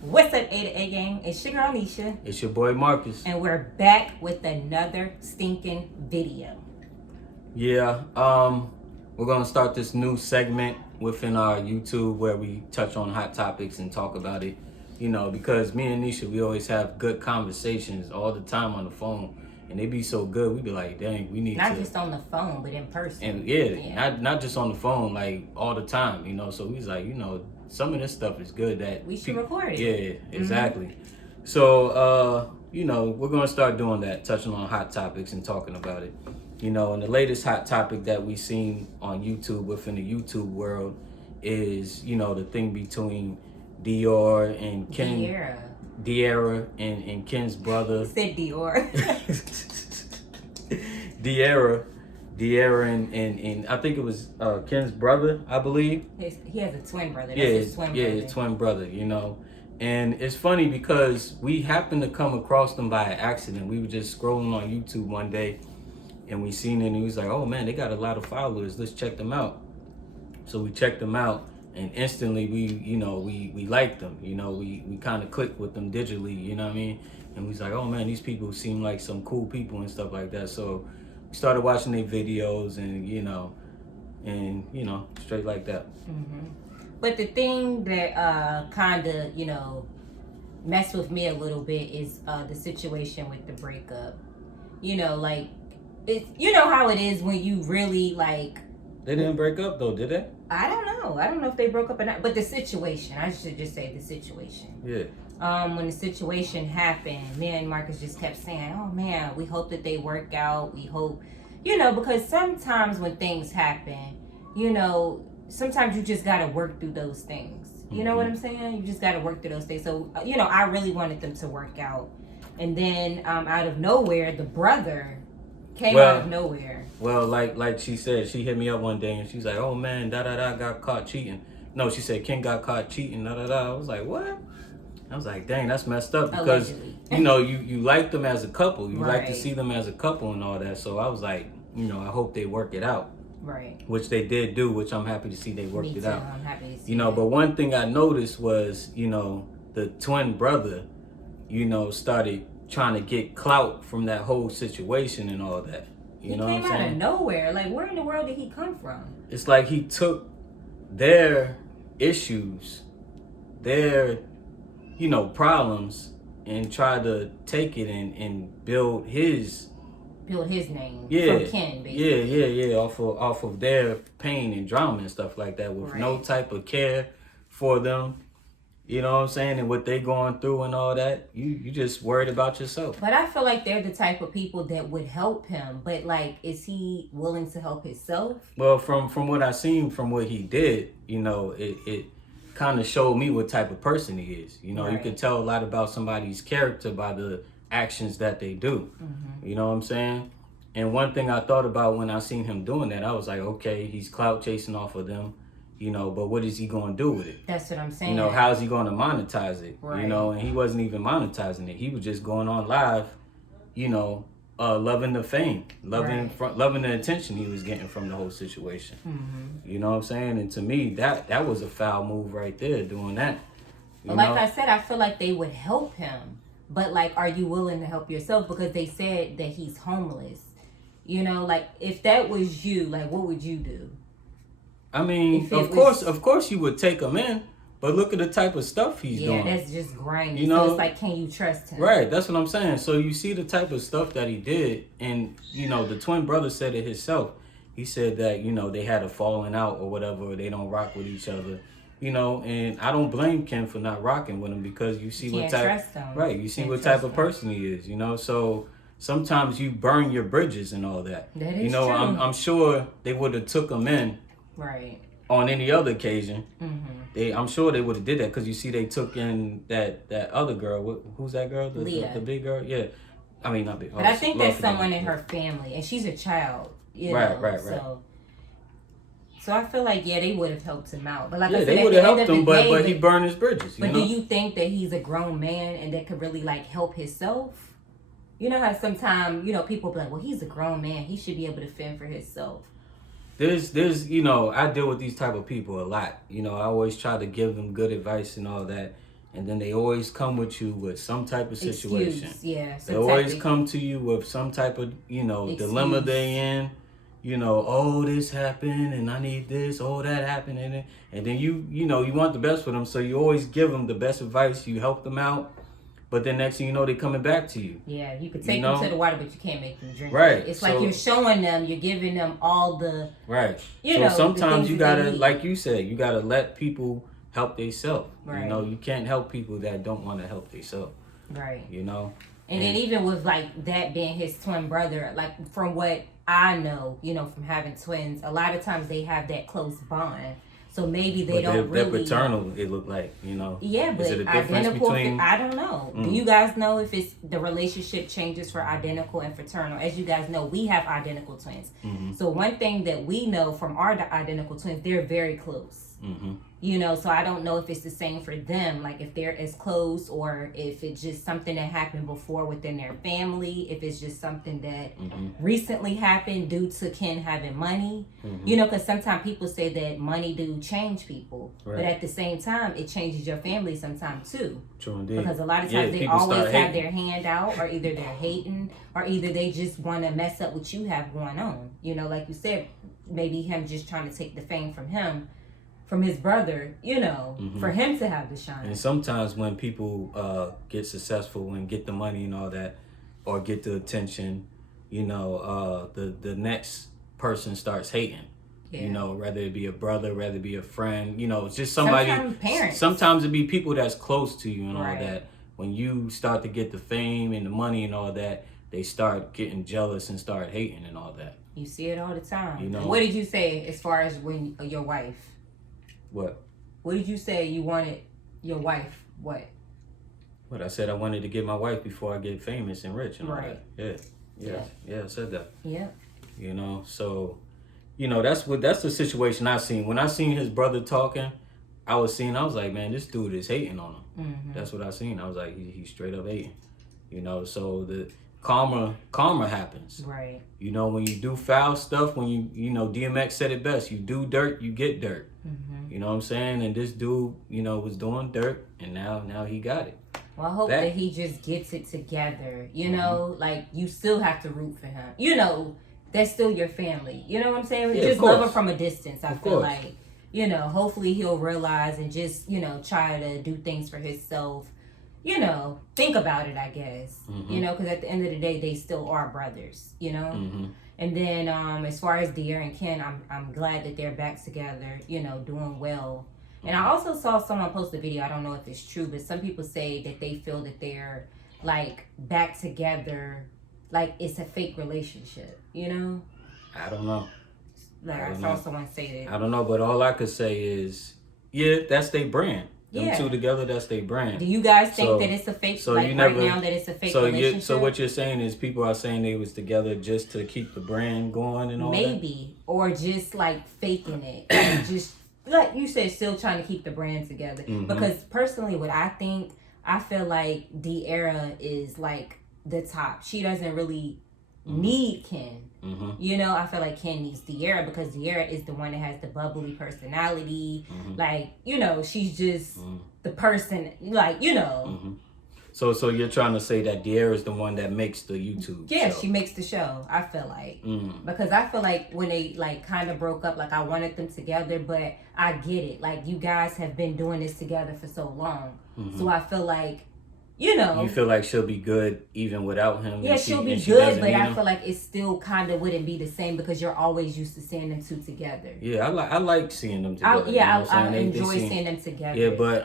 What's up, A to A gang? It's your girl Nisha. It's your boy Marcus. And we're back with another stinking video. Yeah, we're gonna start this new segment within our YouTube where we touch on hot topics and talk about it. You know, because me and Nisha, we always have good conversations all the time on the phone, and they be so good. We be like, dang, we need not just on the phone, but in person. And not just on the phone, like all the time. You know, so we was like, some of this stuff is good that we should record it. Yeah, exactly. Mm-hmm. So, we're gonna start doing that, touching on hot topics and talking about it. You know, and the latest hot topic that we seen on YouTube within the YouTube world is, the thing between Dior and Ken. De'Ara and Ken's brother. You said Dior. De'Ara and I think it was Ken's brother, I believe. He has a twin brother. That's his twin brother, And it's funny because we happened to come across them by accident. We were just scrolling on YouTube one day and we seen it and he was like, oh man, they got a lot of followers. Let's check them out. So we checked them out and instantly we liked them. We kind of clicked with them digitally, you know what I mean? And we was like, oh man, these people seem like some cool people and stuff like that. So we started watching their videos and straight like that. Mm-hmm. But the thing that kind of messed with me a little bit is the situation with the breakup. How it is when you really like. They didn't break up though, did they? I don't know if they broke up or not. But the situation, I should just say the situation. Yeah. When the situation happened, me and Marcus just kept saying, oh man, we hope that they work out. We hope, because sometimes when things happen, sometimes you just got to work through those things. You know what I'm saying? You just got to work through those things. So, I really wanted them to work out. And then out of nowhere, the brother came out of nowhere. Well, like she said, she hit me up one day and she was like, oh man, got caught cheating. No, she said Ken got caught cheating, I was like, what? I was like, dang, that's messed up because, you like them as a couple. You like to see them as a couple and all that. So I was like, I hope they work it out. Right. Which they did do, which I'm happy to see they worked it out. I'm happy to see but one thing I noticed was, the twin brother, started trying to get clout from that whole situation and all that. He came out of nowhere. Like, where in the world did he come from? It's like he took their issues, their, problems, and tried to take it and build his name from Ken, basically. Yeah. Off of their pain and drama and stuff like that with no type of care for them. You know what I'm saying? And what they going through and all that. You just worried about yourself. But I feel like they're the type of people that would help him. But like, is he willing to help himself? Well, from what I seen, from what he did, it kind of showed me what type of person he is. You can tell a lot about somebody's character by the actions that they do. Mm-hmm. You know what I'm saying? And one thing I thought about when I seen him doing that, I was like, okay, he's clout chasing off of them. But what is he going to do with it? That's what I'm saying. How's he going to monetize it? Right. And he wasn't even monetizing it. He was just going on live, loving the fame, loving the attention he was getting from the whole situation. Mm-hmm. You know what I'm saying? And to me, that was a foul move right there, doing that. But like I said, I feel like they would help him. But like, are you willing to help yourself? Because they said that he's homeless. Like if that was you, like what would you do? I mean, of course you would take him in, but look at the type of stuff he's doing. Yeah, that's just grimy. So it's like, can you trust him? Right, that's what I'm saying. So you see the type of stuff that he did, and, the twin brother said it himself. He said that, they had a falling out or whatever, they don't rock with each other. And I don't blame Ken for not rocking with him because you see what type... Right, you see what type of person he is, So sometimes you burn your bridges and all that. That is true. I'm sure they would have took him in. Right. On any other occasion, mm-hmm. I'm sure they would have did that because you see they took in that other girl. Who's that girl? Leah. The big girl. Yeah, I mean not big. But I think that's someone in her family, and she's a child. Right. So I feel like they would have helped him out. But like I said, they would have helped him, but he burned his bridges. But do you think that he's a grown man and that could really like help himself? You know how sometimes people be like, well, he's a grown man, he should be able to fend for himself. There's I deal with these type of people a lot. I always try to give them good advice and all that. and then they always come with you with some type of situation. Excuse, yeah. They always come to you with some type of, dilemma they in. Oh, this happened and I need this. Oh, that happened and then you want the best for them, so you always give them the best advice. You help them out, but then next thing you know, they're coming back to you. Yeah, you could take them to the water, but you can't make them drink. Right. It's like you're showing them, you're giving them all the right. So sometimes you gotta, like you said, you gotta let people help themselves. Right. You can't help people that don't want to help themselves. Right. And then even with like that being his twin brother, like from what I know, from having twins, a lot of times they have that close bond. So maybe they don't really. They're paternal, it looked like, Yeah, but is it a difference between... I don't know. Do you guys know if it's the relationship changes for identical and fraternal? As you guys know, we have identical twins. Mm-hmm. So one thing that we know from our identical twins, they're very close. Mm-hmm. So I don't know if it's the same for them, like if they're as close or if it's just something that happened before within their family, if it's just something that recently happened due to Ken having money, because sometimes people say that money do change people, but at the same time, it changes your family sometimes too. True indeed. Because a lot of times they always have their hand out, or either they're hating, or either they just want to mess up what you have going on. Like you said, maybe him just trying to take the fame from his brother, for him to have the shine. And sometimes when people get successful and get the money and all that, or get the attention, the next person starts hating. Yeah. Whether it be a brother, whether it be a friend, it's just somebody. Sometimes parents. Sometimes it be people that's close to you and all that. When you start to get the fame and the money and all that, they start getting jealous and start hating and all that. You see it all the time. What did you say as far as when your wife? What? What did you say you wanted your wife? What? What I said, I wanted to get my wife before I get famous and rich and all that. Yeah, I said that. Yeah. So, that's the situation I seen. When I seen his brother talking, I was like, man, this dude is hating on him. Mm-hmm. That's what I seen. I was like, he's straight up hating. So the karma happens. Right. When you do foul stuff, when DMX said it best, you do dirt, you get dirt. Mm-hmm. You know what I'm saying? And this dude, was doing dirt, and now he got it. Well, I hope that he just gets it together. Like you still have to root for him. That's still your family. You know what I'm saying? Yeah, just love him from a distance. I feel like, hopefully he'll realize and just, try to do things for himself. Think about it, I guess. Mm-hmm. Because at the end of the day, they still are brothers. Mm-hmm. And then as far as De'Ara and Ken, I'm glad that they're back together, doing well. And I also saw someone post a video, I don't know if it's true, but some people say that they feel that they're like back together, like it's a fake relationship, I don't know. Like I saw someone say that. I don't know, but all I could say is, that's their brand. Them two together, that's their brand. Do you guys think that it's a fake, right now that it's a fake relationship? So what you're saying is people are saying they was together just to keep the brand going and all that? Maybe. Or just like faking it. Just like you said, still trying to keep the brand together. Mm-hmm. Because personally, what I think, I feel like De'Ara is like the top. She doesn't really need Ken. Mm-hmm. I feel like Ken needs De'Ara because De'Ara is the one that has the bubbly personality. Mm-hmm. Like, she's just the person, like, Mm-hmm. So you're trying to say that De'Ara is the one that makes the YouTube show? She makes the show, I feel like. Because I feel like when they, like, kind of broke up, like, I wanted them together, but I get it. Like, you guys have been doing this together for so long. Mm-hmm. So I feel like, You feel like she'll be good even without him? Yeah, she'll be good, but I feel like it still kind of wouldn't be the same because you're always used to seeing them two together. Yeah, I like seeing them together. I enjoy seeing them together. Yeah, but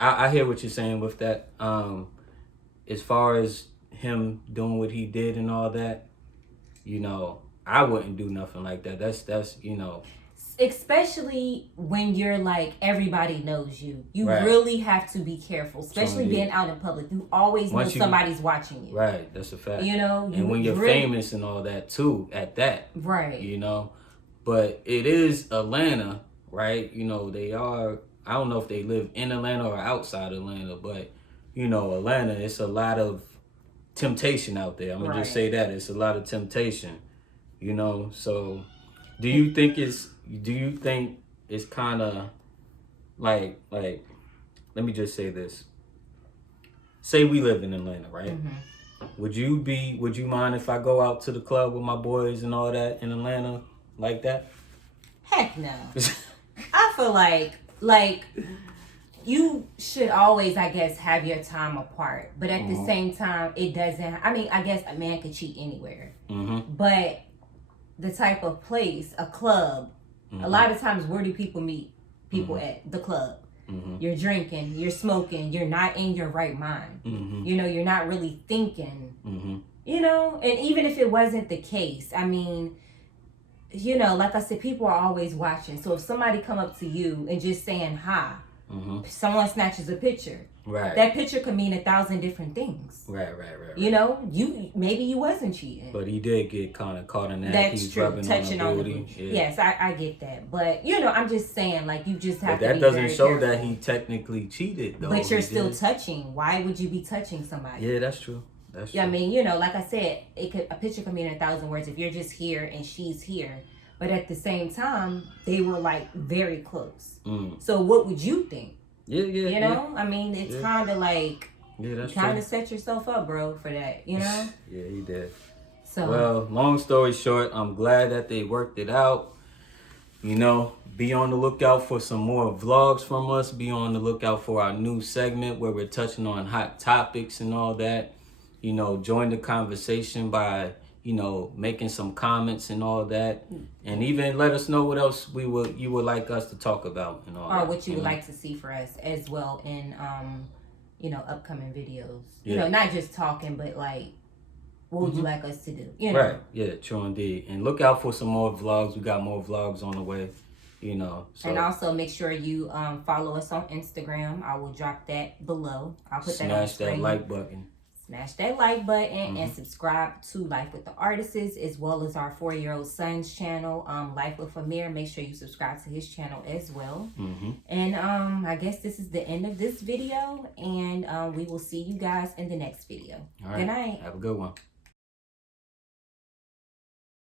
I hear what you're saying with that. As far as him doing what he did and all that, I wouldn't do nothing like that. That's Especially when you're like, everybody knows you. You really have to be careful, especially being out in public. You always know somebody's watching you. Right, that's a fact. And when you're famous and all that too, at that. Right. But it is Atlanta, right? They are, I don't know if they live in Atlanta or outside Atlanta, but, Atlanta, it's a lot of temptation out there. I'm going to just say that. It's a lot of temptation, so do you think it's kind of like let me just say this. Say we live in Atlanta, right? Would you mind if I go out to the club with my boys and all that in Atlanta like that? Heck no. I feel like you should always, I guess, have your time apart. But at the same time, it doesn't, I mean, I guess a man could cheat anywhere. But the type of place, a club, a lot of times, where do people meet people at? The club. You're drinking, you're smoking, you're not in your right mind. You know, you're not really thinking. You know, and even if it wasn't the case, I mean, you know, like I said, people are always watching. So if somebody come up to you and just saying hi, someone snatches a picture. Right. That picture could mean 1,000 different things. Right. You know, maybe you wasn't cheating. But he did get kind of caught in that. That's He's true. Touching on the booty. Yes, I get that. But, you know, I'm just saying, like, you just have to be very careful. That doesn't show that he technically cheated, though. But you're still touching. Why would you be touching somebody? Yeah, that's true. Yeah, I mean, you know, like I said, a picture could mean 1,000 words if you're just here and she's here. But at the same time, they were, like, very close. So what would you think? Yeah. You know? I mean, it's kind of like, you kind of set yourself up, bro, for that, you know? Yeah, he did. So, well, long story short, I'm glad that they worked it out. You know, be on the lookout for some more vlogs from us. Be on the lookout for our new segment where we're touching on hot topics and all that. You know, join the conversation by, you know, making some comments and all that. And even let us know what else you would like us to talk about and all or that. What you would like to see for us as well in, you know, upcoming videos. Yeah. You know, not just talking, but like, what would you like us to do? You know? Right. Yeah, true indeed. And look out for some more vlogs. We got more vlogs on the way, you know. So. And also make sure you follow us on Instagram. I will drop that below. I'll put that on the screen. Smash that like button. Smash that like button and subscribe to Life with the Artists, as well as our 4-year-old son's channel, Life with Amir. Make sure you subscribe to his channel as well. And I guess this is the end of this video, and we will see you guys in the next video. All right. Good night. Have a good one.